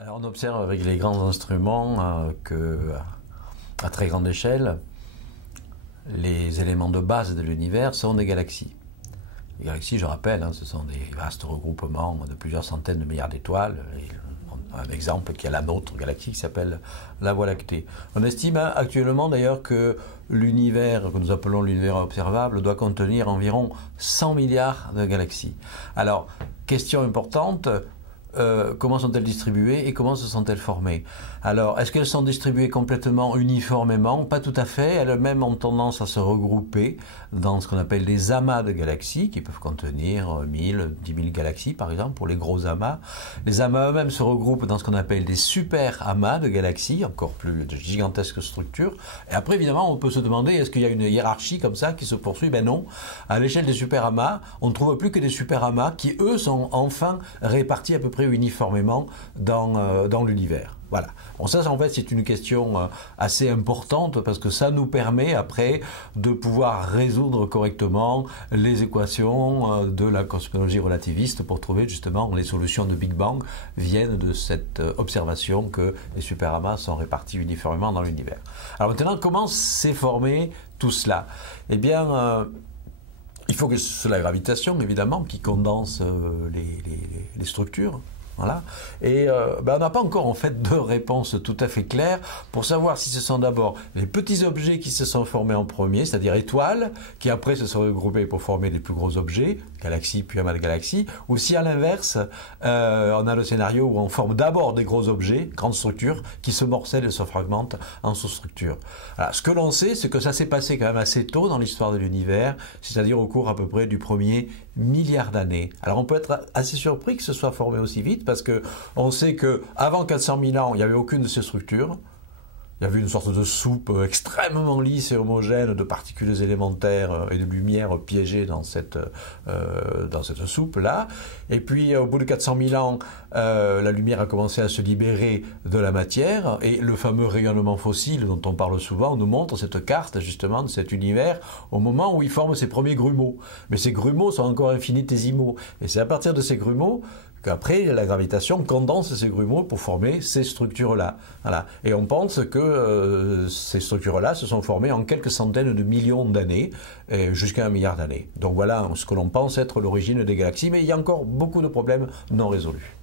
Alors on observe avec les grands instruments que, à très grande échelle, les éléments de base de l'univers sont des galaxies. Les galaxies, je rappelle, ce sont des vastes regroupements de plusieurs centaines de milliards d'étoiles. On a un exemple qui est la nôtre galaxie qui s'appelle la Voie lactée. On estime actuellement d'ailleurs que l'univers, que nous appelons l'univers observable, doit contenir environ 100 milliards de galaxies. Alors, question importante, comment sont-elles distribuées et comment se sont-elles formées? Alors, est-ce qu'elles sont distribuées complètement uniformément? Pas tout à fait. Elles-mêmes ont tendance à se regrouper dans ce qu'on appelle des amas de galaxies, qui peuvent contenir 1000, 10 000 galaxies, par exemple, pour les gros amas. Les amas eux-mêmes se regroupent dans ce qu'on appelle des super amas de galaxies, encore plus de gigantesques structures. Et après, évidemment, on peut se demander, est-ce qu'il y a une hiérarchie comme ça qui se poursuit? Ben non. À l'échelle des super amas, on ne trouve plus que des super amas qui, eux, sont enfin répartis à peu près uniformément dans l'univers. Voilà. Bon, ça, en fait, c'est une question assez importante parce que ça nous permet après de pouvoir résoudre correctement les équations de la cosmologie relativiste pour trouver justement les solutions de Big Bang viennent de cette observation que les superamas sont répartis uniformément dans l'univers. Alors maintenant, comment s'est formé tout cela? Eh bien, il faut que ce soit la gravitation, évidemment, qui condense les structures. Voilà. Et on n'a pas encore en fait de réponse tout à fait claire pour savoir si ce sont d'abord les petits objets qui se sont formés en premier, c'est-à-dire étoiles, qui après se sont regroupés pour former les plus gros objets, galaxies puis amas de galaxies, ou si à l'inverse, on a le scénario où on forme d'abord des gros objets, grandes structures, qui se morcellent et se fragmentent en sous-structures. Ce que l'on sait, c'est que ça s'est passé quand même assez tôt dans l'histoire de l'univers, c'est-à-dire au cours à peu près du premier milliard d'années. Alors on peut être assez surpris que ce soit formé aussi vite, parce que on sait que avant 400 000 ans, il n'y avait aucune de ces structures. Il y avait une sorte de soupe extrêmement lisse et homogène de particules élémentaires et de lumière piégées dans cette soupe-là. Et puis, au bout de 400 000 ans, la lumière a commencé à se libérer de la matière et le fameux rayonnement fossile dont on parle souvent nous montre cette carte justement de cet univers au moment où il forme ses premiers grumeaux. Mais ces grumeaux sont encore infinitésimaux. Et c'est à partir de ces grumeaux qu'après, la gravitation condense ces grumeaux pour former ces structures-là. Voilà. Et on pense que ces structures-là se sont formées en quelques centaines de millions d'années, jusqu'à 1 milliard d'années. Donc voilà ce que l'on pense être l'origine des galaxies, mais il y a encore beaucoup de problèmes non résolus.